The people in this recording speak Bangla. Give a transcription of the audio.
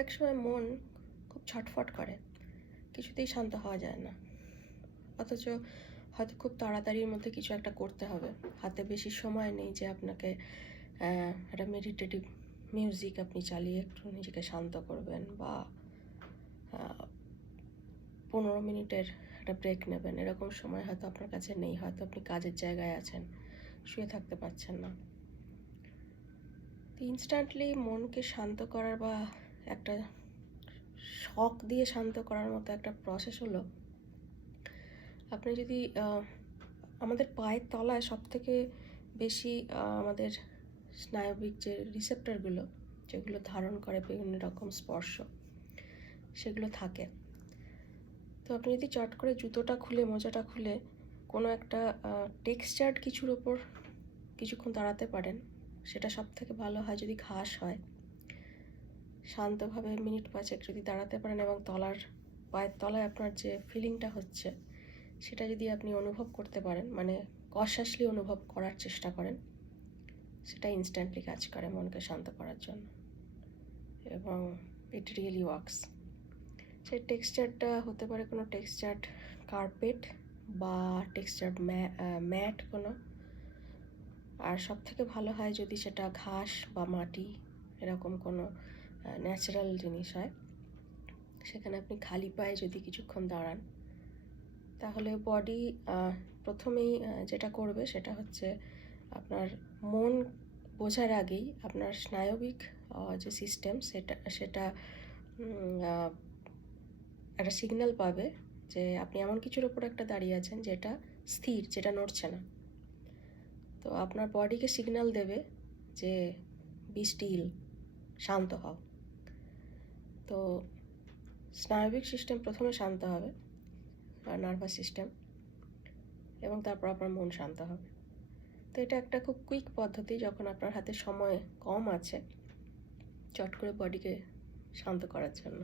এক সময় মন খুব ছটফট করে, কিছুতেই শান্ত হওয়া যায় না। অথচ হয়তো খুব তাড়াতাড়ির মধ্যে কিছু একটা করতে হবে, হাতে বেশি সময় নেই যে আপনাকে একটা মেডিটেটিভ মিউজিক আপনি চালিয়ে একটু নিজেকে শান্ত করবেন, বা 15 মিনিটের একটা ব্রেক নেবেন। এরকম সময় হয়তো আপনার কাছে নেই, হয়তো আপনি কাজের জায়গায় আছেন, শুয়ে থাকতে পারছেন না। তো ইনস্ট্যান্টলি মনকে শান্ত করার বা একটা শক দিয়ে শান্ত করার মতো একটা প্রসেস হলো, আপনি যদি আমাদের পায়ের তলায় সবথেকে বেশি আমাদের স্নায়বিক যে রিসেপ্টরগুলো, যেগুলো ধারণ করে বিভিন্ন রকম স্পর্শ, সেগুলো থাকে। তো আপনি যদি চট করে জুতোটা খুলে, মোজাটা খুলে কোনো একটা টেক্সচার্ড কিছুর ওপর কিছুক্ষণ দাঁড়াতে পারেন, সেটা সব থেকে ভালো হয় যদি ঘাস হয়। শান্তভাবে মিনিট 5 যদি দাঁড়াতে পারেন এবং পায়ের তলায় আপনার যে ফিলিংটা হচ্ছে সেটা যদি আপনি অনুভব করতে পারেন, মানে কনশাসলি অনুভব করার চেষ্টা করেন, সেটা ইনস্ট্যান্টলি কাজ করে মনকে শান্ত করার জন্য, এবং ইট রিয়েলি ওয়ার্কস। সেই টেক্সচারটা হতে পারে কোনো টেক্সচার্ড কার্পেট বা টেক্সচার্ড ম্যাট কোনো, আর সব থেকে ভালো হয় যদি সেটা ঘাস বা মাটি এরকম কোনো ন্যাচারাল জিনিস হয়। সেখানে আপনি খালি পায়ে যদি কিছুক্ষণ দাঁড়ান, তাহলে বডি প্রথমেই যেটা করবে সেটা হচ্ছে আপনার মন বোঝার আগেই আপনার স্নায়বিক যে সিস্টেম সেটা একটা সিগন্যাল পাবে যে আপনি এমন কিছুর ওপর একটা দাঁড়িয়ে আছেন যেটা স্থির, যেটা নড়ছে না। তো আপনার বডিকে সিগন্যাল দেবে যে বি স্টিল, শান্ত হও। তো স্নায়বিক সিস্টেম প্রথমে শান্ত হবে, নার্ভাস সিস্টেম, এবং তারপর আপনার মন শান্ত হবে। তো এটা একটা খুব কুইক পদ্ধতি, যখন আপনার হাতে সময় কম আছে চট করে বডিকে শান্ত করার জন্য।